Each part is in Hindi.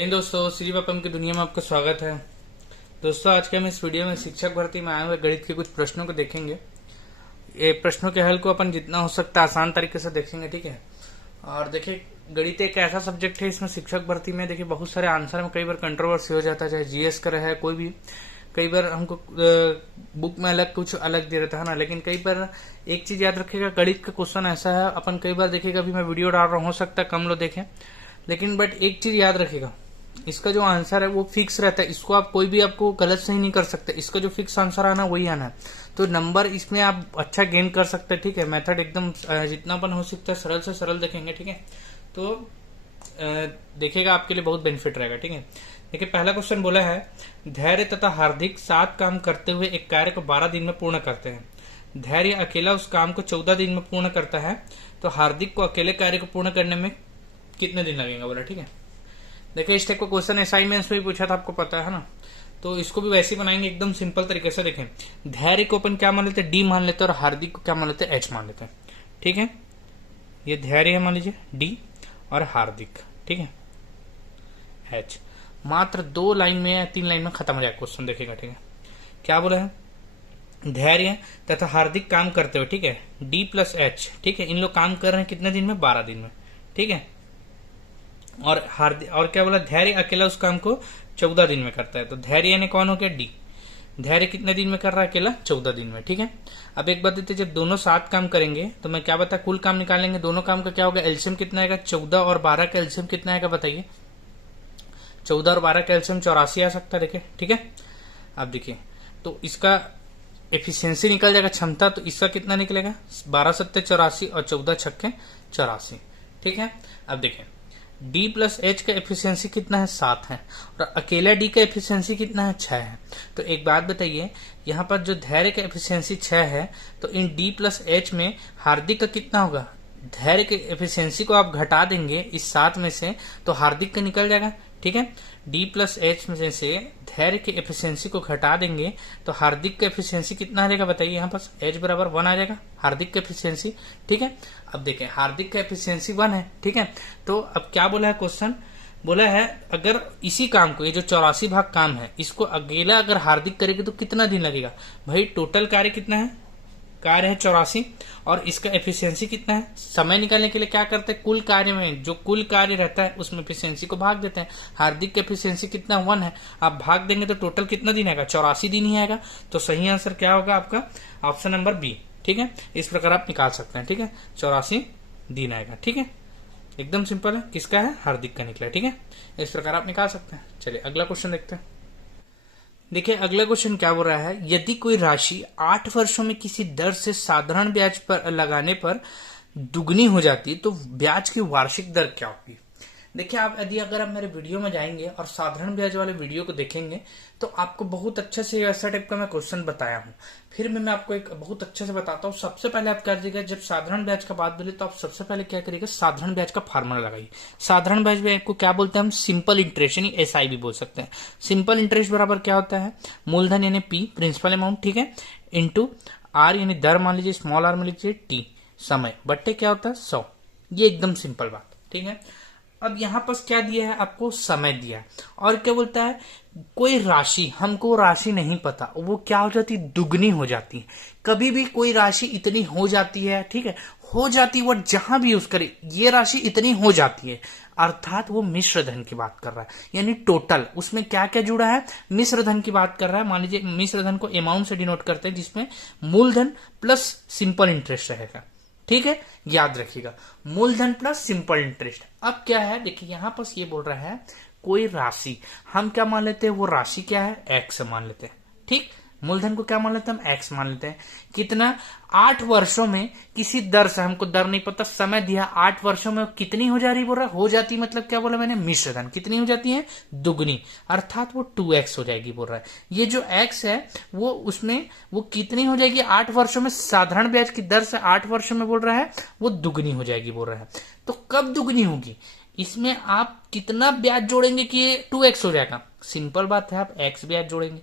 दोस्तों, श्री पापम की दुनिया में आपका स्वागत है। दोस्तों, आज के हम इस वीडियो में शिक्षक भर्ती में आए हुए गणित के कुछ प्रश्नों को देखेंगे। ये प्रश्नों के हल को अपन जितना हो सकता है आसान तरीके से देखेंगे, ठीक है। और देखिए, गणित एक ऐसा सब्जेक्ट है, इसमें शिक्षक भर्ती में देखिए बहुत सारे आंसर में कई बार कंट्रोवर्सी हो जाता है, चाहे जीएस का रहे कोई भी। कई बार हमको बुक में अलग कुछ अलग दे रहता है ना, लेकिन कई बार एक चीज याद रखिएगा, गणित का क्वेश्चन ऐसा है, अपन कई बार देखिएगा, अभी मैं वीडियो डाल रहा हूँ, हो सकता है कम लोग देखें, लेकिन बट एक चीज याद रखिएगा, इसका जो आंसर है वो फिक्स रहता है। इसको आप कोई भी आपको गलत सही नहीं कर सकते, इसका जो फिक्स आंसर आना वही आना है। तो नंबर इसमें आप अच्छा गेन कर सकते हैं, ठीक है। मेथड एकदम जितना अपन हो सकता है सरल से सरल देखेंगे, ठीक है। तो देखिएगा, आपके लिए बहुत बेनिफिट रहेगा, ठीक है। देखिए, पहला क्वेश्चन बोला है, धैर्य तथा हार्दिक 7 काम करते हुए एक कार्य को 12 दिन में पूर्ण करते हैं। धैर्य अकेला उस काम को 14 दिन में पूर्ण करता है, तो हार्दिक को अकेले कार्य को पूर्ण करने में कितने दिन लगेंगे बोला, ठीक है। देखिए, इस टाइप का क्वेश्चन असाइनमेंट्स में भी पूछा था, आपको पता है ना। तो इसको भी वैसे ही बनाएंगे एकदम सिंपल तरीके से। देखें, धैर्य को अपन क्या मान लेते हैं, डी मान लेते हैं, और हार्दिक को क्या मान लेते हैं, एच मान लेते हैं, ठीक है। ये धैर्य है, मान लीजिए डी, और हार्दिक, ठीक है, एच। मात्र 2 लाइन में या 3 लाइन में खत्म हो जाएगा क्वेश्चन, देखिएगा, ठीक है। क्या बोला है, धैर्य तथा हार्दिक काम करते हुए, ठीक है, डी प्लस एच, ठीक है, इन लोग काम कर रहे हैं कितने दिन में, 12 दिन में, ठीक है। और हार्दिक, और क्या बोला, धैर्य अकेला उस काम को 14 दिन में करता है, तो धैर्य यानी कौन हो गया, डी। धैर्य कितने दिन में कर रहा है, अकेला 14 दिन में, ठीक है। अब एक बात देते, जब दोनों 7 काम करेंगे तो मैं क्या बता, कुल काम निकालेंगे, दोनों काम का क्या होगा, एलसीएम कितना आएगा, 14 और 12 का एलसीएम कितना आएगा बताइए। 14 और 12 का एलसीएम 84 आ सकता है, देखिए, ठीक है। अब देखिए, तो इसका एफिशिएंसी निकल जाएगा, क्षमता, तो इसका कितना निकलेगा, 12 सत्ते 84 और 14 छक्के 84, ठीक है। अब देखिए, डी प्लस एच का एफिशिएंसी कितना है, 7 है, और अकेला डी का एफिशिएंसी कितना है, 6 है। तो एक बात बताइए, यहाँ पर जो धैर्य का एफिशिएंसी 6 है, तो इन डी प्लस एच में हार्दिक का कितना होगा, धैर्य के एफिशिएंसी को आप घटा देंगे इस 7 में से, तो हार्दिक का निकल जाएगा, ठीक है। डी प्लस एच में से धैर्य के एफिशिएंसी को घटा देंगे तो हार्दिक का एफिशिएंसी कितना आ जाएगा बताइए, यहाँ पर एच बराबर 1 आ जाएगा हार्दिक का एफिशिएंसी, ठीक है। अब देखें, हार्दिक का एफिशिएंसी 1 है, ठीक है। तो अब क्या बोला है क्वेश्चन, बोला है अगर इसी काम को, ये जो 84 भाग काम है, इसको अकेला अगर हार्दिक करेगी तो कितना दिन लगेगा। भाई टोटल कार्य कितना है, कार्य है 84, और इसका एफिशिएंसी कितना है। समय निकालने के लिए क्या करते हैं, कुल कार्य में जो कुल कार्य रहता है उसमें एफिशिएंसी को भाग देते हैं। हार्दिक का एफिशिएंसी कितना 1 है, आप भाग देंगे तो टोटल कितना दिन आएगा, 84 दिन ही आएगा। तो सही आंसर क्या होगा आपका, ऑप्शन नंबर बी, ठीक है। इस प्रकार आप निकाल सकते हैं, ठीक है, 84 दिन आएगा, ठीक है। एकदम सिंपल है, किसका है, हार्दिक का निकला, ठीक है। इस प्रकार आप निकाल सकते हैं। चलिए अगला क्वेश्चन देखते हैं। देखिए, अगला क्वेश्चन क्या बोल रहा है, यदि कोई राशि 8 वर्षों में किसी दर से साधारण ब्याज पर लगाने पर दुगनी हो जाती है, तो ब्याज की वार्षिक दर क्या होगी। देखिए, आप यदि अगर आप मेरे वीडियो में जाएंगे और साधारण ब्याज वाले वीडियो को देखेंगे तो आपको बहुत अच्छे से ऐसा टाइप का मैं क्वेश्चन बताया हूँ। फिर मैं आपको एक बहुत अच्छे से बताता हूँ। सबसे पहले आप क्या करिएगा, जब साधारण ब्याज का बात बोले तो आप सबसे पहले क्या करिएगा, साधारण ब्याज का फार्मूला लगाइए। साधारण ब्याज को क्या बोलते हैं हम, सिंपल इंटरेस्ट, यानी एसआई भी बोल सकते हैं। सिंपल इंटरेस्ट बराबर क्या होता है, मूलधन यानी पी, प्रिंसिपल अमाउंट, ठीक है, इंटू आर यानी दर, मान लीजिए स्मॉल आर मान लीजिए टी, समय, बट्टे क्या होता है 100। ये एकदम सिंपल बात, ठीक है। अब यहाँ पर क्या दिया है आपको, समय दिया है, और क्या बोलता है, कोई राशि, हमको राशि नहीं पता, वो क्या हो जाती, दुगनी हो जाती है। कभी भी कोई राशि इतनी हो जाती है, ठीक है, हो जाती, वो जहां भी यूज करे, ये राशि इतनी हो जाती है, अर्थात वो मिश्र धन की बात कर रहा है, यानी टोटल उसमें क्या क्या जुड़ा है, मिश्र धन की बात कर रहा है। मान लीजिए मिश्र धन को अमाउंट से डिनोट करते हैं, जिसमें मूलधन प्लस सिंपल इंटरेस्ट रहेगा, ठीक है, याद रखिएगा, मूलधन प्लस सिंपल इंटरेस्ट। अब क्या है, देखिए यहां पर ये बोल रहा है कोई राशि, हम क्या मान लेते हैं, वो राशि क्या है, एक्स मान लेते हैं, ठीक। मूलधन को क्या मान लेते हैं, हम एक्स मान लेते हैं। कितना, 8 वर्षों में किसी दर से, हमको दर नहीं पता, समय दिया, 8 वर्षों में कितनी हो जा रही बोल रहा है, हो जाती, मतलब क्या बोला मैंने, मिश्र धन कितनी हो जाती है, दुगनी, अर्थात वो 2x हो जाएगी बोल रहा है। ये जो x है वो उसमें वो कितनी हो जाएगी, 8 वर्षों में, साधारण ब्याज की दर से 8 वर्षों में बोल रहा है वो दुगनी हो जाएगी बोल रहा है। तो कब दुगनी होगी, इसमें आप कितना ब्याज जोड़ेंगे कि ये 2x हो जाएगा। सिंपल बात है, आप x ब्याज जोड़ेंगे।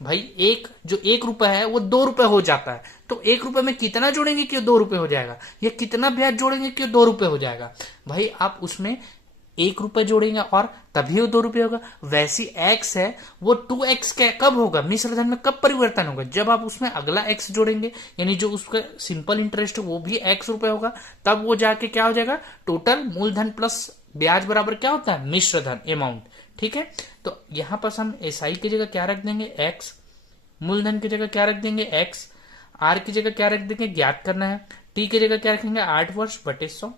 भाई एक जो 1 रुपए है वो 2 रुपए हो जाता है, तो 1 रुपए में कितना जोड़ेंगे कि 2 रुपए हो जाएगा, या कितना ब्याज जोड़ेंगे कि 2 रुपए हो जाएगा। भाई आप उसमें 1 रुपए जोड़ेंगे और तभी वो 2 रुपए होगा। वैसी x है वो 2x का कब होगा, मिश्र धन में कब परिवर्तन होगा, जब आप उसमें अगला x जोड़ेंगे, यानी जो उसका सिंपल इंटरेस्ट है वो भी x रुपए होगा, तब वो जाके क्या हो जाएगा, टोटल मूलधन प्लस ब्याज बराबर क्या होता है, मिश्र धन अमाउंट। ठीक है, तो यहां पर हम SI की जगह क्या रख देंगे, x, मूलधन की जगह क्या रख देंगे, x, r की जगह क्या रख देंगे, ज्ञात करना है, t की जगह क्या रखेंगे, 8 वर्ष बटे 100।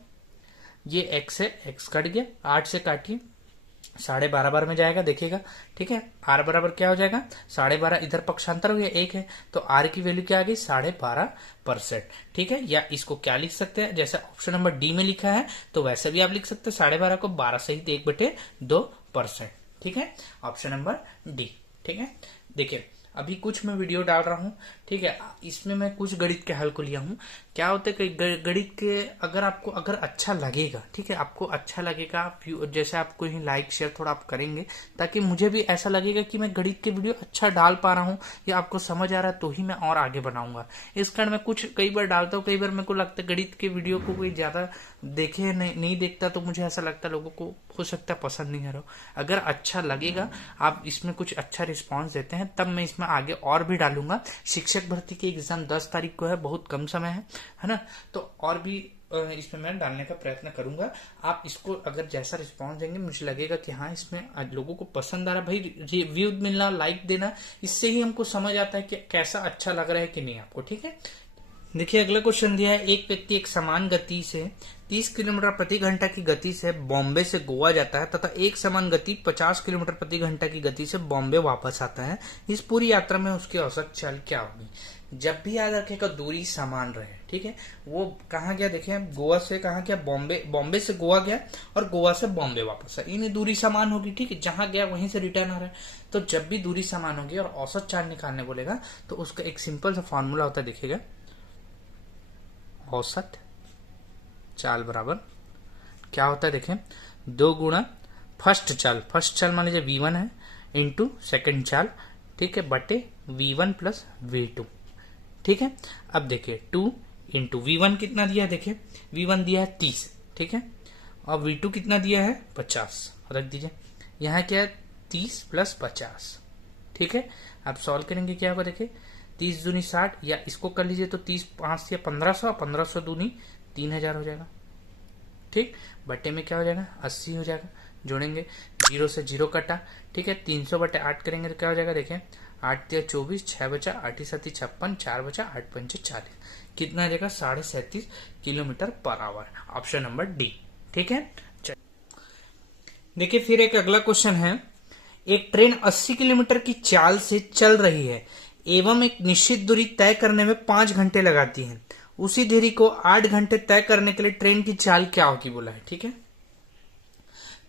ये x है, x कट गया, 8 से काटिए, 12.5 बार में जाएगा, देखिएगा। ठीक है, r बराबर क्या हो जाएगा, 12.5, इधर पक्षांतर हो गया 1 है, तो r की वैल्यू क्या आ गई, 12.5%। ठीक है, या इसको क्या लिख सकते हैं, जैसे ऑप्शन नंबर डी में लिखा है तो वैसे भी आप लिख सकते हैं, 12.5 को 12 सहित 1/2%। ठीक है, ऑप्शन नंबर डी। ठीक है, देखिए अभी कुछ मैं वीडियो डाल रहा हूँ, ठीक है, इसमें मैं कुछ गणित के हल को लिया हूँ। क्या होता है कि गणित के अगर अच्छा लगेगा, ठीक है, आपको अच्छा लगेगा, जैसे आप कोई लाइक शेयर थोड़ा आप करेंगे, ताकि मुझे भी ऐसा लगेगा कि मैं गणित के वीडियो अच्छा डाल पा रहा हूँ या आपको समझ आ रहा है, तो ही मैं और आगे बनाऊंगा। इस कारण मैं कुछ कई बार डालता हूँ, कई बार मेरे को लगता है गणित के वीडियो को कोई ज्यादा देखे नहीं देखता, तो मुझे ऐसा लगता है लोगों को हो सकता है पसंद नहीं आ रहा हो। अगर अच्छा लगेगा, आप इसमें कुछ अच्छा रिस्पॉन्स देते हैं, तब मैं इसमें आगे और भी डालूंगा। शिक्षक भर्ती की एग्जाम 10 तारीख को है, बहुत कम समय है ना, तो और भी इसमें मैं डालने का प्रयत्न करूंगा। आप इसको अगर जैसा रिस्पॉन्स देंगे, मुझे लगेगा कि हाँ इसमें लोगों को पसंद आ रहा है, भाई व्यू मिलना, लाइक देना, इससे ही हमको समझ आता है कि कैसा अच्छा लग रहा है कि नहीं आपको। ठीक है, देखिए अगला क्वेश्चन दिया है, एक व्यक्ति एक समान गति से 30 किलोमीटर प्रति घंटा की गति से बॉम्बे से गोवा जाता है तथा एक समान गति 50 किलोमीटर प्रति घंटा की गति से बॉम्बे वापस आता है। इस पूरी यात्रा में उसकी औसत चाल क्या होगी। जब भी याद रखेगा दूरी समान रहे, ठीक है, वो कहाँ गया, देखिए गोवा से कहाँ गया, बॉम्बे से गोवा गया और गोवा से बॉम्बे वापस आया, इन्हें दूरी समान होगी। ठीक है, जहां गया वहीं से रिटर्न आ रहा है, तो जब भी दूरी समान होगी और औसत चाल निकालने बोलेगा, तो उसका एक सिंपल सा फॉर्मूला होता है, देखिएगा, औसत चाल बराबर क्या होता है, देखें, 2 गुणा फर्स्ट चाल मान लीजिए V1 है, इंटू सेकेंड चाल, ठीक है, बटे V1 प्लस V2। ठीक है, अब देखिए 2 इंटू V1 कितना दिया है, देखिए V1 दिया है 30, ठीक है, और V2 कितना दिया है 50, रख दीजिए। यहाँ क्या है 30 प्लस 50। ठीक है, अब सॉल्व करेंगे क्या होगा, देखिए 30 दूनी 60, या इसको कर लीजिए तो 30 5 से 1500, 1500 दूनी 3000 हो जाएगा। ठीक, बटे में क्या हो जाएगा 80 हो जाएगा, जोड़ेंगे 0 से 0 कटा। ठीक है, 300 बटे 8 करेंगे तो क्या हो जाएगा, देखें 8 या 24, 6 बचा 8 7 56, 4 बचा 8 5 40, कितना आ जाएगा 37.5 kilometre per hour, option number D. ठीक है, देखिए फिर एक अगला क्वेश्चन है, एक ट्रेन 80 किलोमीटर की चाल से चल रही है एवं एक निश्चित दूरी तय करने में 5 घंटे लगाती है, उसी दूरी को 8 घंटे तय करने के लिए ट्रेन की चाल क्या होगी बोला है। ठीक है,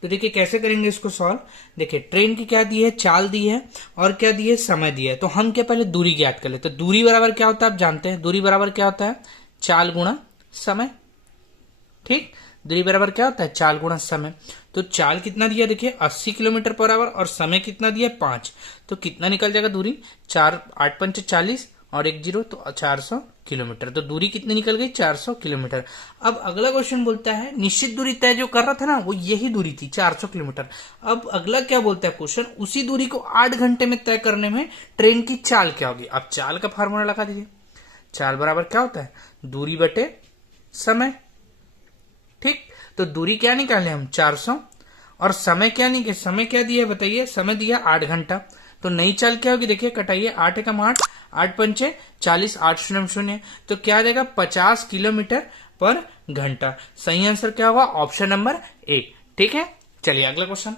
तो देखिए कैसे करेंगे इसको सॉल्व। देखिए ट्रेन की क्या दी है, चाल दी है, और क्या दी है, समय दिया है, तो हम क्या पहले दूरी ज्ञात कर लेते हैं। दूरी बराबर क्या होता है आप जानते हैं, दूरी बराबर क्या होता है, चाल गुणा समय। ठीक, दूरी बराबर क्या होता है, चाल गुणा समय। तो चाल कितना दिया, देखिए 80 किलोमीटर पर आवर, और समय कितना दिया 5, तो कितना निकल जाएगा दूरी, 4 8 5 40 और 1 0, तो 400 किलोमीटर। तो दूरी कितनी निकल गई, 400 किलोमीटर। अब अगला क्वेश्चन बोलता है, निश्चित दूरी तय जो कर रहा था ना, वो यही दूरी थी 400 किलोमीटर। अब अगला क्या बोलता है क्वेश्चन, उसी दूरी को 8 घंटे में तय करने में ट्रेन की चाल क्या होगी। अब चाल का फार्मूला लगा दीजिए, चाल बराबर क्या होता है, दूरी बटे समय। ठीक, तो दूरी क्या निकाले हम 400, और समय क्या निकाले, समय क्या दिया है बताइए, समय दिया 8 घंटा। तो नई चाल क्या होगी, देखिए कटाइए, 8 एकम 8, 8 पंचे 40, 8 शून्य शून्य, तो क्या आ जाएगा 50 किलोमीटर पर घंटा। सही आंसर क्या होगा, ऑप्शन नंबर ए। ठीक है, चलिए अगला क्वेश्चन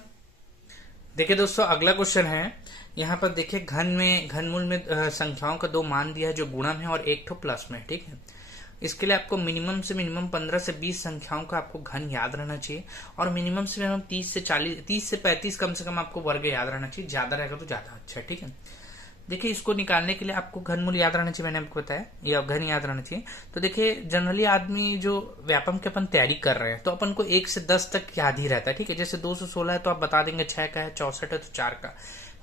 देखिए दोस्तों। अगला क्वेश्चन है, यहाँ पर देखिए घनमूल में संख्याओं का 2 मान दिया है जो गुणन है और 1 ठो प्लस में। ठीक है, इसके लिए आपको मिनिमम से मिनिमम 15 से 20 संख्याओं का आपको घन याद रहना चाहिए, और मिनिमम से मिनिमम 30 से 35 कम से कम आपको वर्ग याद रहना चाहिए, ज्यादा रहेगा तो ज्यादा अच्छा। ठीक है, देखिए इसको निकालने के लिए आपको घनमूल याद रहना चाहिए, मैंने आपको बताया, या घन याद रहना चाहिए। तो देखिए जनरली आदमी जो व्यापम की अपन तैयारी कर रहे हैं, तो अपन को 1 से 10 तक याद ही रहता है। ठीक है, जैसे 216 है तो आप बता देंगे 6 का है, 64 है तो 4 का।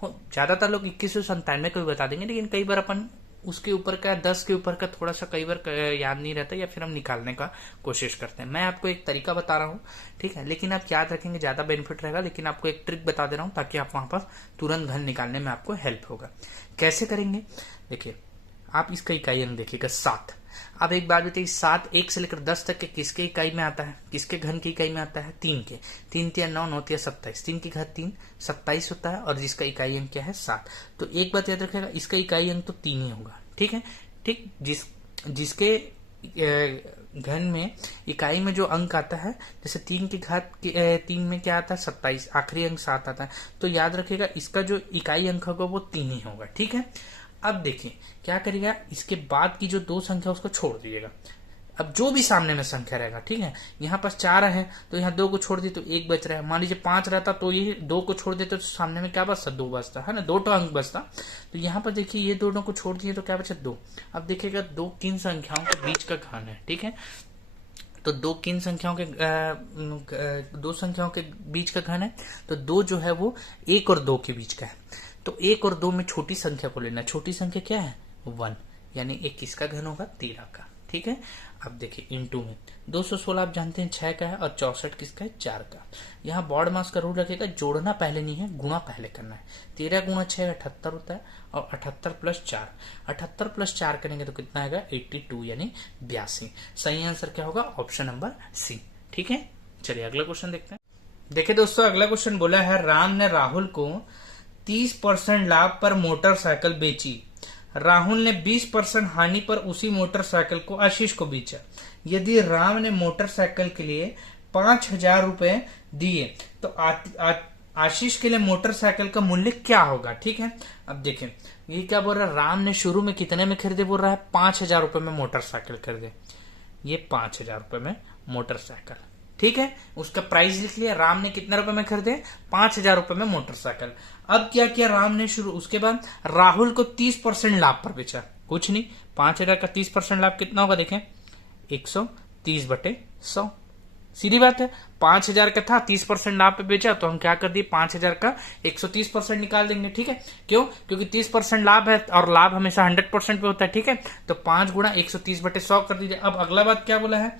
ज्यादातर लोग 2197 को भी बता देंगे, लेकिन कई बार अपन उसके ऊपर का 10 के ऊपर का थोड़ा सा कई बार याद नहीं रहता, या फिर हम निकालने का कोशिश करते हैं। मैं आपको एक तरीका बता रहा हूँ, ठीक है, लेकिन आप याद रखेंगे ज्यादा बेनिफिट रहेगा। लेकिन आपको एक ट्रिक बता दे रहा हूँ ताकि आप वहां पर तुरंत घन निकालने में आपको हेल्प होगा। कैसे करेंगे, देखिए आप इसका इकाई अंक देखिएगा 7। अब एक बात बताइए, 7 1 से लेकर 10 तक के किसके इकाई में आता है, किसके घन की इकाई में आता है, 3 के। 3 तिया 9, 9 तिया 27, 3 की घात 3 27 होता है, और जिसका इकाई अंक क्या है 7। तो एक बात याद रखिएगा, इसका इकाई अंक तो 3 ही होगा, ठीक है। ठीक, जिसके घन में इकाई में जो अंक आता है, जैसे 3 की घात 3 में क्या आता है 27, आखिरी अंक 7 आता है, तो याद रखिएगा इसका जो इकाई अंक होगा वो 3 ही होगा, ठीक है। अब देखिए क्या करिएगा, इसके बाद की जो 2 संख्या उसको छोड़ दीजिएगा। अब जो भी सामने में संख्या रहेगा, ठीक है, यहाँ पर 4 है तो यहाँ 2 को छोड़ दिए तो 1 बच रहा है। मान लीजिए 5 रहता तो ये 2 को छोड़ देते तो सामने में क्या बचता, 2 बचता है ना, 2 अंक बचता। तो यहाँ पर देखिए ये दोनों को छोड़ दिए तो क्या बचा, 2। अब देखिएगा 2 किन संख्याओं के बीच का घन है, ठीक है। तो 2 किन संख्याओं के 2 संख्याओं के बीच का घन है, तो 2 जो है वो 1 और 2 के बीच का है। तो 1 और 2 में छोटी संख्या को लेना, छोटी संख्या क्या है 1, यानी 1 किसका घन होगा 13 का, ठीक है। अब देखिए इनटू में 216 आप जानते हैं 6 का है, और 64 किसका है 4 का। यहाँ बॉड मास का रूल रखेगा, जोड़ना पहले नहीं है, गुणा पहले करना है। 13 गुणा 6 78 होता है, और 78 प्लस 4, 78 प्लस 4 करेंगे तो कितना आएगा 82, यानी 82। सही आंसर क्या होगा, ऑप्शन नंबर सी, ठीक है। चलिए अगला क्वेश्चन देखते हैं। देखिए दोस्तों अगला क्वेश्चन बोला है, राम ने राहुल को 30% लाभ पर मोटरसाइकिल बेची। राहुल ने 20% हानि पर उसी मोटरसाइकिल को आशीष को बेचा। यदि राम ने मोटरसाइकिल के लिए 5000 रुपए दिए तो आशीष के लिए मोटरसाइकिल का मूल्य क्या होगा, ठीक है। अब देखें ये क्या बोल रहा है, राम ने शुरू में कितने में खरीदे, बोल रहा है 5000 रुपए में मोटरसाइकिल खरीदे। ये 5000 रुपए में मोटरसाइकिल, ठीक है, उसका प्राइस लिख लिया। राम ने कितने रुपए में खरीदे, 5000 रुपए में मोटरसाइकिल। अब क्या किया राम ने शुरू, उसके बाद राहुल को 30% लाभ पर बेचा। कुछ नहीं, 5000 का 30% लाभ कितना होगा, देखें 130/100। सीधी बात है, 5000 का था, 30% लाभ पे बेचा, तो हम क्या कर दिए 5000 का 130% निकाल देंगे, ठीक है। क्यों, क्योंकि 30% लाभ है और लाभ हमेशा 100% पे होता है, ठीक है। तो 5 गुणा 130/100 कर दीजिए। अब अगला बात क्या बोला है,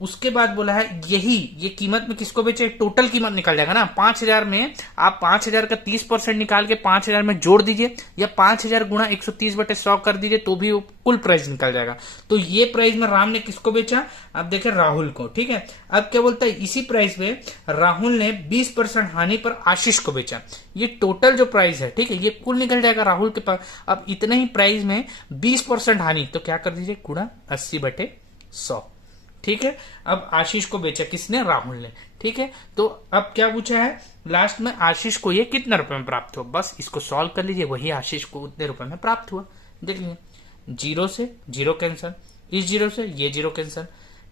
उसके बाद बोला है ये कीमत में किसको बेचे, टोटल कीमत निकल जाएगा ना। 5000 में आप 5000 का 30% निकाल के 5000 में जोड़ दीजिए, या 5000 गुणा 130/100 कर दीजिए, तो भी कुल प्राइस निकल जाएगा। तो ये प्राइस में राम ने किसको बेचा, अब देखें राहुल को, ठीक है। अब क्या बोलता है, इसी प्राइस में राहुल ने 20% हानि पर आशीष को बेचा। ये टोटल जो प्राइस है, ठीक है, ये कुल निकल जाएगा राहुल के पास। अब इतने ही प्राइस में 20% हानि, तो क्या कर दीजिए गुणा 80/100, ठीक है। अब आशीष को बेचा किसने, राहुल ने, ठीक है। तो अब क्या पूछा है, लास्ट में आशीष को ये कितने रुपए में प्राप्त हुआ, बस इसको सॉल्व कर लीजिए, वही आशीष को उतने रुपए में प्राप्त हुआ। देख लीजिए, 0 से 0 कैंसर, इस 0 से ये 0 कैंसर,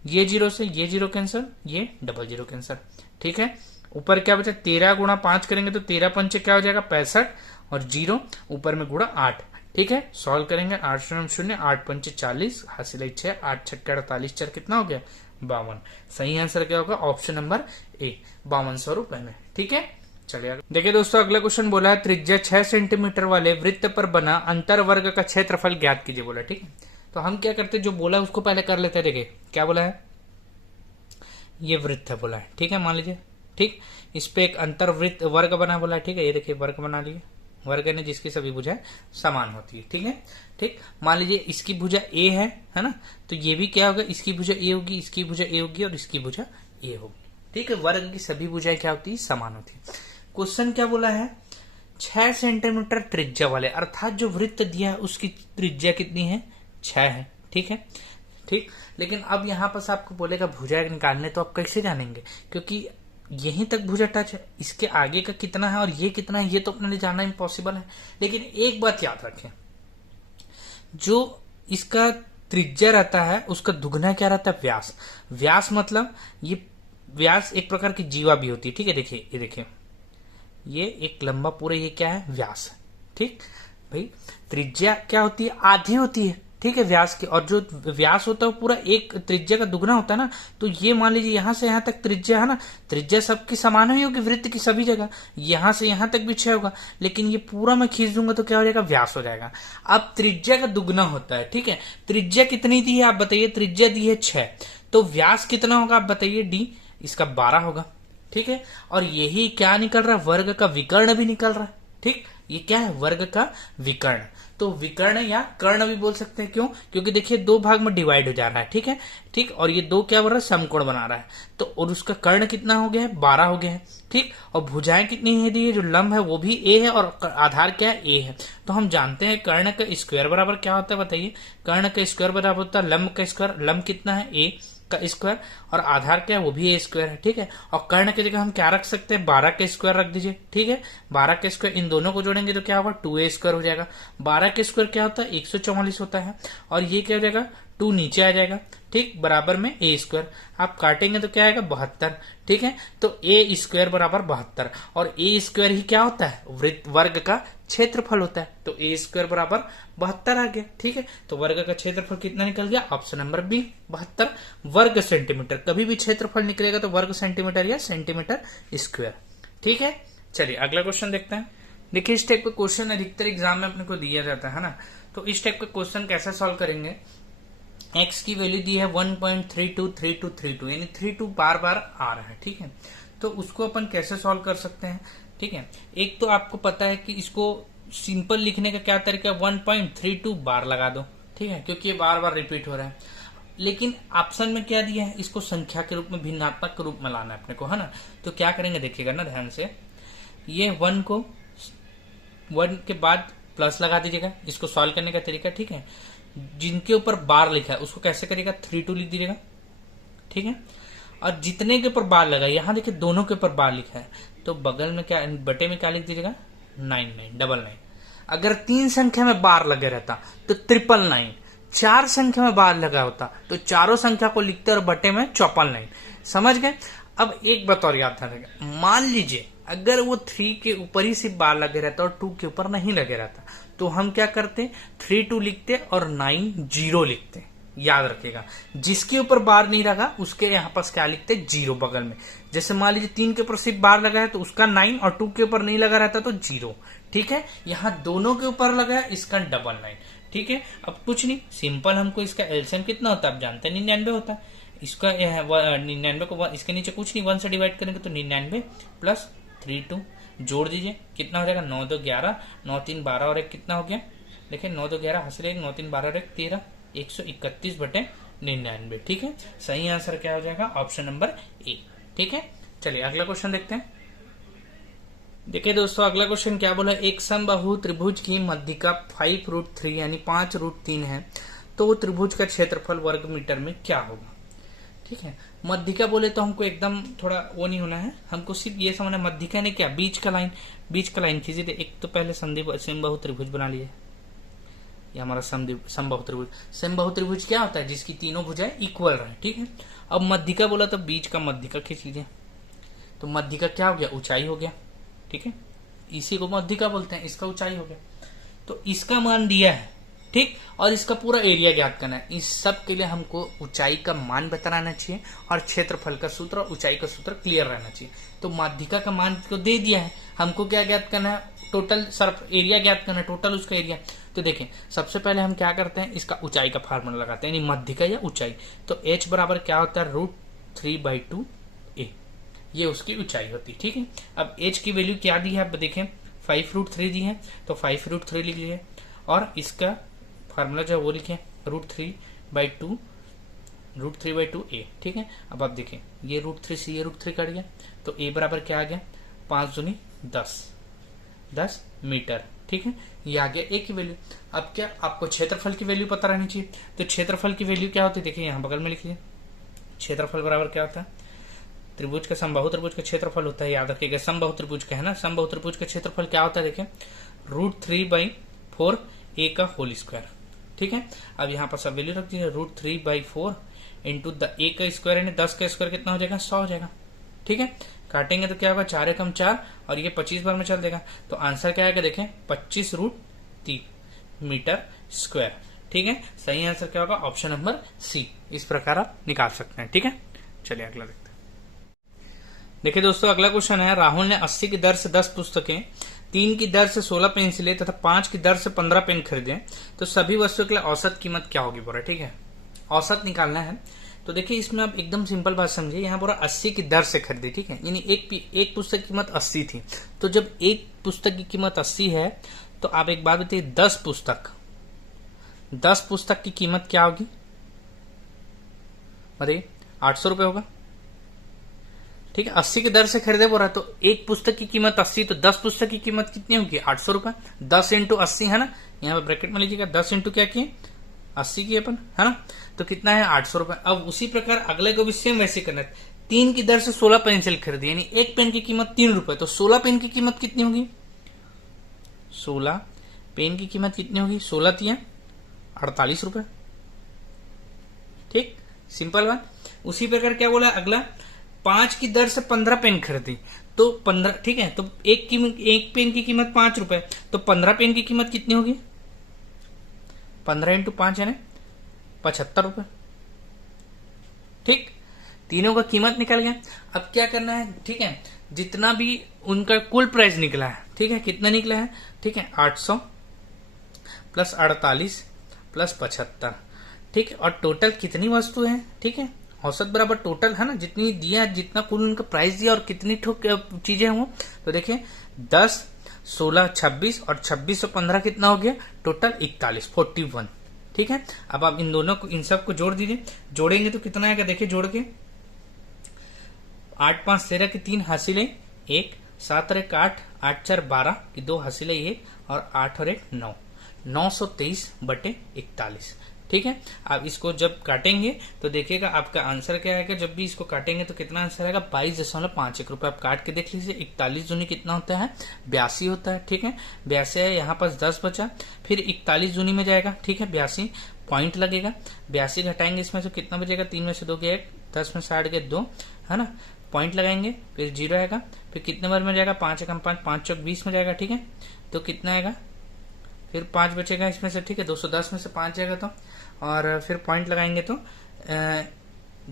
ये 0 से ये 0 कैंसर, ये डबल 0 कैंसर, ठीक है। ऊपर क्या बचा, 13 गुणा 5 करेंगे तो 13 पंचे क्या हो जाएगा 65, और 0 ऊपर में गुणा 8, ठीक है। सॉल्व करेंगे, 8 0 0, 8 पंचे 40, हासिल 6, 8 छक्के 48, 4 कितना हो गया 52। सही आंसर क्या होगा, ऑप्शन नंबर ए, 5200 रुपए में, ठीक है। चलिए देखिए दोस्तों अगला क्वेश्चन बोला है, त्रिज्या 6 सेंटीमीटर वाले वृत्त पर बना अंतर वर्ग का क्षेत्रफल ज्ञात कीजिए, बोला, ठीक है। तो हम क्या करते हैं, जो बोला है उसको पहले कर लेते हैं। देखिए क्या बोला है, ये वृत्त है बोला है, ठीक है, मान लीजिए, ठीक, इस पे एक अंतर वृत्त वर्ग बना बोला है, ठीक है। ये देखिए वर्ग बना लिए, वर्ग ने जिसकी सभी भुजाएं समान होती है, ठीक है। ठीक, मान लीजिए इसकी भुजा ए है ना, तो ये भी क्या होगा, इसकी भुजा ए होगी, इसकी भुजा ए होगी, और इसकी भुजा ए होगी, ठीक है। वर्ग की सभी भुजाएं क्या होती है, समान होती है। क्वेश्चन क्या बोला है, 6 सेंटीमीटर त्रिज्या वाले, अर्थात जो वृत्त दिया है उसकी त्रिज्या कितनी है, 6 है, ठीक है, ठीक। लेकिन अब यहाँ पर आपको बोलेगा भुजा निकालने, तो आप कैसे जानेंगे, क्योंकि यहीं तक भुजा टच है, इसके आगे का कितना है और ये कितना है, ये तो अपने लिए जानना इम्पॉसिबल है। लेकिन एक बात याद रखें, जो इसका त्रिज्या रहता है उसका दुगना क्या रहता है, व्यास। व्यास मतलब ये व्यास एक प्रकार की जीवा भी होती है, ठीक है। देखिए ये देखिए, ये एक लंबा पूरा, ये क्या है, व्यास, ठीक। भाई त्रिज्या क्या होती है, आधी होती है, ठीक है, व्यास की, और जो व्यास होता है वो पूरा एक त्रिज्या का दुगना होता है ना। तो ये मान लीजिए यहां से यहां तक त्रिज्या है ना, त्रिज्या सबकी समान ही होगी वृत्त की सभी जगह, यहां से यहां तक भी 6 होगा, लेकिन ये पूरा मैं खींच दूंगा तो क्या हो जाएगा, व्यास हो जाएगा। अब त्रिज्या का दुगना होता है, ठीक है, त्रिज्या कितनी दी है आप बताइए, त्रिज्या दी है 6, तो व्यास कितना होगा आप बताइए, डी, इसका 12 होगा, ठीक है। और यही क्या निकल रहा है, वर्ग का विकर्ण भी निकल रहा है, ठीक, ये क्या है, वर्ग का विकर्ण। तो विकर्ण या कर्ण भी बोल सकते हैं, क्यों, क्योंकि देखिए 2 भाग में डिवाइड हो जा रहा है, ठीक है, ठीक, और ये 2 क्या बन रहा है, समकोण बना रहा है, तो और उसका कर्ण कितना हो गया है, 12 हो गया है, ठीक। और भुजाएं कितनी है दी है, जो लंब है वो भी ए है और आधार क्या है, ए है। तो हम जानते हैं कर्ण का स्क्वायर बराबर क्या होता है बताइए, कर्ण का स्क्वायर बराबर होता है लंब का स्क्वायर, लंब कितना है, ए का स्क्वायर, और आधार क्या है, वो भी ए स्क्वायर है, ठीक है। और कर्ण की जगह हम क्या रख सकते हैं, 12 का स्क्वायर रख दीजिए, ठीक है, 12 का स्क्वायर, इन दोनों को जोड़ेंगे तो क्या होगा, 2a स्क्वायर हो जाएगा। 12 का स्क्वायर क्या होता है, 144 होता है, और ये क्या हो जाएगा, 2 नीचे आ जाएगा, ठीक, बराबर में ए स्क्वायर, आप काटेंगे तो क्या आएगा, 72, ठीक है। तो ए स्क्वायर बराबर 72, और ए स्क्वायर ही क्या होता है, वृत्त वर्ग का क्षेत्रफल होता है, तो ए स्क्वायर बराबर 72 आ गया, ठीक है। तो वर्ग का क्षेत्रफल कितना निकल गया, ऑप्शन नंबर बी, 72 वर्ग सेंटीमीटर। कभी भी क्षेत्रफल निकलेगा तो वर्ग सेंटीमीटर या सेंटीमीटर स्क्वायर, ठीक है। चलिए अगला क्वेश्चन देखते हैं। देखिए इस टाइप का क्वेश्चन अधिकतर एग्जाम में अपने को दिया जाता है ना, तो इस टाइप का क्वेश्चन कैसे सॉल्व करेंगे, एक्स की वैल्यू दी है 1.323232, यानी 32 बार बार आ रहा है, ठीक है। तो उसको अपन कैसे सॉल्व कर सकते हैं, ठीक है। एक तो आपको पता है कि इसको सिंपल लिखने का क्या तरीका, 1.32 बार लगा दो, ठीक है, क्योंकि ये बार बार रिपीट हो रहा है। लेकिन ऑप्शन में क्या दिया है, इसको संख्या के रूप में, भिन्नात्मक के रूप में लाना है अपने को, है ना। तो क्या करेंगे देखिएगा ना ध्यान से, ये 1 को 1 के बाद प्लस लगा दीजिएगा, इसको सॉल्व करने का तरीका, ठीक है। जिनके ऊपर बार लिखा है उसको कैसे करिएगा, 32 लिख दीजिएगा, ठीक है। और जितने के ऊपर बार लगा, यहां देखिए दोनों के ऊपर बार लिखा है, तो बगल में क्या, बटे में क्या लिख दीजिएगा, 9999। अगर 3 संख्या में बार लगे रहता तो 999, 4 संख्या में बार लगा होता तो चारों संख्या को लिखते और बटे में 499, समझ गए। अब एक बात और याद रखेगा, मान लीजिए अगर वो 3 के ऊपर ही सिर्फ बार लगे रहता और 2 के ऊपर नहीं लगे रहता, तो हम क्या करते, 32 लिखते और 90 लिखते, याद रखिएगा। जिसके ऊपर बार नहीं लगा उसके यहाँ पास क्या लिखते, 0 बगल में। जैसे मान लीजिए 3 के ऊपर सिर्फ बार लगा है तो उसका 9, और 2 के ऊपर नहीं लगा रहता तो 0, ठीक है। यहाँ दोनों के ऊपर लगा है, इसका 99, ठीक है। अब कुछ नहीं, सिंपल हमको इसका एलसीएम कितना होता है आप जानते हैं, 99 होता है। इसका 99 को इसके नीचे कुछ नहीं, 1 से डिवाइड करेंगे तो 99 प्लस 32 जोड़ दीजिए, कितना हो जाएगा, 9 2 11, 9 3 12 और 1 कितना हो गया, देखिए 9 2 11 हंस रहे, 9 3 12 और 1 13, 131/99, ठीक है। सही आंसर क्या हो जाएगा, ऑप्शन नंबर ए, ठीक है। चलिए अगला क्वेश्चन देखते हैं। देखिए दोस्तों अगला क्वेश्चन क्या बोला, एक समबाहु त्रिभुज की मध्यिका 5√3 यानी 5√3 है, तो त्रिभुज का क्षेत्रफल वर्ग मीटर में क्या होगा, ठीक है। मध्यिका बोले तो हमको एकदम थोड़ा वो नहीं होना है, हमको सिर्फ ये समझना, मध्यिका ने क्या, बीच का लाइन खींची थी। एक तो पहले समबाहु त्रिभुज बना लिए, ये हमारा समबाहु त्रिभुज। समबाहु त्रिभुज क्या होता है, जिसकी तीनों भुजाएं इक्वल रहे, ठीक है। अब मध्यिका बोला तो बीच का मध्यिका खींच लीजिए, तो मध्यिका क्या हो गया, ऊंचाई हो गया, ठीक है। इसी को मध्यिका बोलते हैं, इसका ऊंचाई हो गया, तो इसका मान दिया है, ठीक। और इसका पूरा एरिया ज्ञात करना है। इस सब के लिए हमको ऊंचाई का मान बताना चाहिए और क्षेत्रफल का सूत्र और ऊंचाई का सूत्र क्लियर रहना चाहिए। तो माध्यिका का मान को दे दिया है, हमको क्या ज्ञात करना है, टोटल सर्फ एरिया ज्ञात करना है, टोटल उसका एरिया। तो देखें सबसे पहले हम क्या करते हैं, इसका ऊंचाई का फार्मूला लगाते हैं, यानी मध्यिका या ऊंचाई। तो h बराबर क्या होता है, √3/2 a, ये उसकी ऊंचाई होती है, ठीक है। अब h की वैल्यू क्या दी है, आप देखें 5√3 दी है, तो 5√3 लिख लीजिए, और इसका फार्मूला जो है वो लिखें √3/2 a, ठीक है। अब आप देखें ये √3 से ये √3 कट गया, तो a बराबर क्या आ गया, 5 दूनी 10 मीटर, ठीक है। ये आ गया a की वैल्यू। अब क्या आपको क्षेत्रफल की वैल्यू पता रहनी चाहिए, तो क्षेत्रफल की वैल्यू क्या होती है, देखिए यहाँ बगल में लिखिए, क्षेत्रफल बराबर क्या होता है, त्रिभुज का समबाहु त्रिभुज का क्षेत्रफल होता है, याद रखिएगा, समबाहु त्रिभुज का है ना, समबाहु त्रिभुज का क्षेत्रफल क्या होता है, देखिए √3/4 a का होल स्क्वायर, ठीक है। अब यहाँ पर सब वैल्यू रख दीजिए, √3/4 इंटू द a का स्क्वायर, यानी 10 का स्क्वायर कितना हो जाएगा, 100 हो जाएगा, ठीक है। काटेंगे तो क्या होगा, 4 एकम 4 और ये 25 बार में चल देगा, तो आंसर क्या आएगा, देखें 25√3 मीटर स्क्वायर, ठीक है, सही आंसर क्या होगा? Option number C. इस प्रकार आप निकाल सकते हैं। ठीक है, चलिए अगला देखते हैं। देखिए दोस्तों, अगला क्वेश्चन है, राहुल ने 80 की दर से 10 पुस्तकें, 3 की दर से 16 पेंसिलें तथा 5 की दर से 15 पेन खरीदे, तो सभी वस्तुओं के लिए औसत कीमत क्या होगी बोला। ठीक है, औसत निकालना है। तो देखिए इसमें आप एकदम सिंपल बात समझिए, यहाँ पूरा 80 की दर से खरीदी। ठीक है, यानी एक पुस्तक की कीमत 80 थी, तो जब एक पुस्तक की कीमत 80 है तो आप एक बात बताइए, 10 पुस्तक की कीमत क्या होगी? बताइए, 800 रुपए होगा। ठीक है, 80 की दर से खरीदे बोल रहा, तो एक पुस्तक की कीमत 80, तो 10 पुस्तक की कीमत कितनी होगी? 800 रुपए। 10 इंटू 80 है ना, यहाँ पे ब्रैकेट में लीजिएगा, 10 इंटू क्या किए? 80 की अपन, है ना, तो कितना है? 800 रुपए। अब उसी प्रकार अगले को भी सेम वैसे करना है। 3 की दर से 16 पेंसिल खरीदी, यानी एक पेन की कीमत 3 रुपए, तो 16 पेन की कीमत कितनी होगी? 16 पेन की कीमत कितनी होगी? 16 तिया 48 रुपए। ठीक, सिंपल बात। उसी प्रकार क्या बोला अगला, 5 की दर से 15 पेन खरीदी, तो 15, ठीक है, तो एक पेन की कीमत 5 रुपए, तो 15 पेन की कीमत कितनी होगी? 15 इंटू 5 है ना, 75 रुपए। ठीक, तीनों का कीमत निकल गया। अब क्या करना है? ठीक है, जितना भी उनका कुल प्राइस निकला है, ठीक है, कितना निकला है? ठीक है, 800 प्लस 48 प्लस 75। ठीक है, और टोटल कितनी वस्तु है? ठीक है, औसत बराबर टोटल है ना, जितनी दिया, जितना कुल उनका प्राइस दिया और कितनी चीजें हैं वो। तो देखिए 10, 16, 26 और 26 और 15 कितना हो गया? टोटल 41, 41। ठीक है, अब आप इन दोनों को, इन सब को जोड़ दीजिए। जोड़ेंगे तो कितना आएगा? देखिए जोड़ के, 8 5 13 की 3 हासिलें 1, 7 और 1 8, 8 4 12 की 2 हासिलें 1 और 8 और 1 9, 923/41। ठीक है, आप इसको जब काटेंगे तो देखिएगा आपका आंसर क्या आएगा। जब भी इसको काटेंगे तो कितना आंसर आएगा? 22.51 रुपए। आप काट के देख लीजिए, 41 दूनी कितना होता है? 82 होता है। ठीक है, 82 है, यहाँ पास 10 बचा, फिर 41 दूनी में जाएगा। ठीक है, 82 पॉइंट लगेगा, 82 घटाएंगे इसमें से कितना बचेगा? 3 में से 2 गया 1, 10 में से 8 गया 2, है ना, पॉइंट लगाएंगे, फिर 0 आएगा, फिर कितने बार में जाएगा? 5 एकम 5, 5 चौक 20 में जाएगा। ठीक है, तो कितना आएगा? फिर 5 बचेगा इसमें से। ठीक है, 210 में से 5 जाएगा, तो और फिर पॉइंट लगाएंगे तो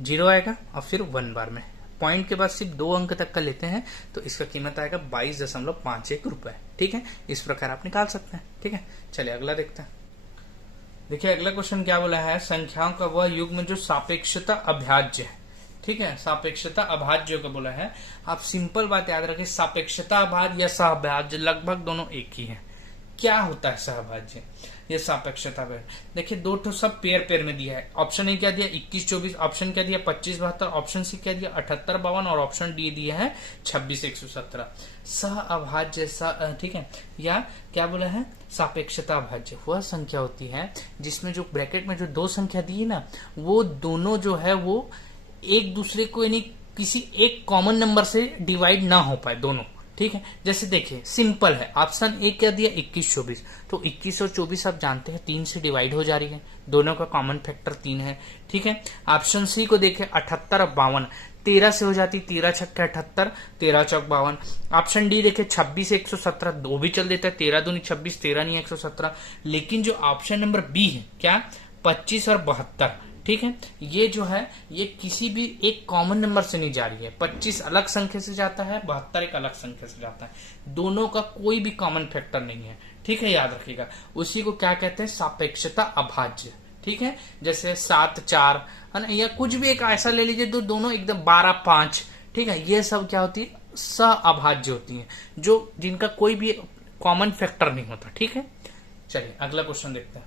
0 आएगा, और फिर 1 बार में पॉइंट के बाद सिर्फ 2 अंक तक का लेते हैं, तो इसका कीमत आएगा 22.51 रुपए। ठीक है, इस प्रकार आप निकाल सकते हैं। ठीक है, चलिए अगला देखते हैं। देखिए अगला क्वेश्चन क्या बोला है, संख्याओं का वह युग्म जो सापेक्षता अभाज्य है। ठीक है, सापेक्षता अभाज्य का बोला है। आप सिंपल बात याद रखें, सापेक्षता अभाज्य या सहभाज्य लगभग दोनों एक ही है। क्या होता है सहभाज्य? ये सापेक्षता पेयर। देखिए दो तो सब पेयर पेयर में दिया है। ऑप्शन ए क्या दिया? 21 24, ऑप्शन क्या दिया? 25 72, ऑप्शन सी क्या दिया? 78 52, और ऑप्शन डी दिया है 26 117। सह अभाज्य, ठीक है, या क्या बोला है? सापेक्षता अभाज्य वह संख्या होती है जिसमें जो ब्रैकेट में जो दो संख्या दी है ना, वो दोनों जो है वो एक दूसरे को यानी किसी एक कॉमन नंबर से डिवाइड ना हो पाए दोनों। ठीक है, जैसे देखिए सिंपल है, ऑप्शन ए क्या दिया? 21 24, तो 21 और 24 आप जानते हैं 3 से डिवाइड हो जा रही है, दोनों का कॉमन फैक्टर 3 है। ठीक है, ऑप्शन सी को देखें 78 और 52, 13 से हो जाती, 13 छक्के 78, 13 चौक 52। ऑप्शन डी देखे 26 117, दो भी चल देता है, 13 दूनी 26, 13 नहीं 117। लेकिन जो ऑप्शन नंबर बी है क्या? 25 और 72। ठीक है, ये जो है ये किसी भी एक कॉमन नंबर से नहीं जा रही है। 25 अलग संख्या से जाता है, 72 एक अलग संख्या से जाता है, दोनों का कोई भी कॉमन फैक्टर नहीं है। ठीक है, याद रखिएगा, उसी को क्या कहते हैं? सापेक्षता अभाज्य। ठीक है, जैसे 7 4 है ना, या कुछ भी एक ऐसा ले लीजिए तो दोनों एकदम 12 5। ठीक है, ये सब क्या होती है? सह अभाज्य होती है, जो जिनका कोई भी कॉमन फैक्टर नहीं होता। ठीक है, चलिए अगला क्वेश्चन देखते हैं।